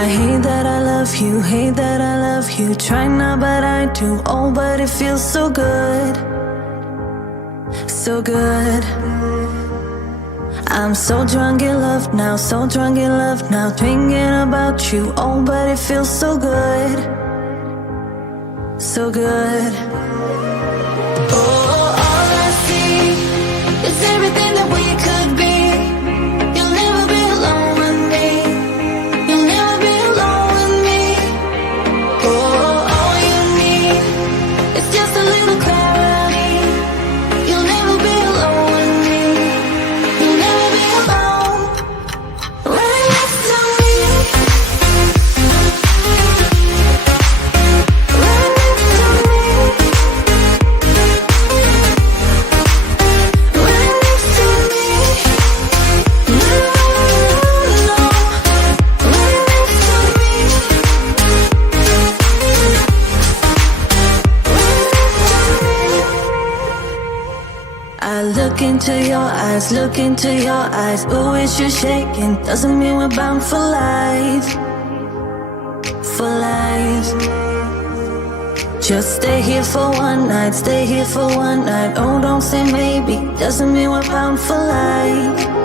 I hate that I love you, hate that I love you. Try not, but I do. Oh, but it feels so good, so good. I'm so drunk in love now, so drunk in love now. Thinking about you, oh, but it feels so good, so good. Oh, all I see is everything that we could be. You'll never be alone with me. You'll never be alone with me. Oh, all you need is just a little clarity. You'll never be alone with me. You'll never be alone. Right next to me. Right next to me. Right next to me. No, no, no. Right next to me. I look into your eyes, look into your eyes. Ooh, it's you shaking. Doesn't mean we're bound for life, for life. Just stay here for one night, stay here for one night. Oh, don't say maybe. Doesn't mean we're bound for life.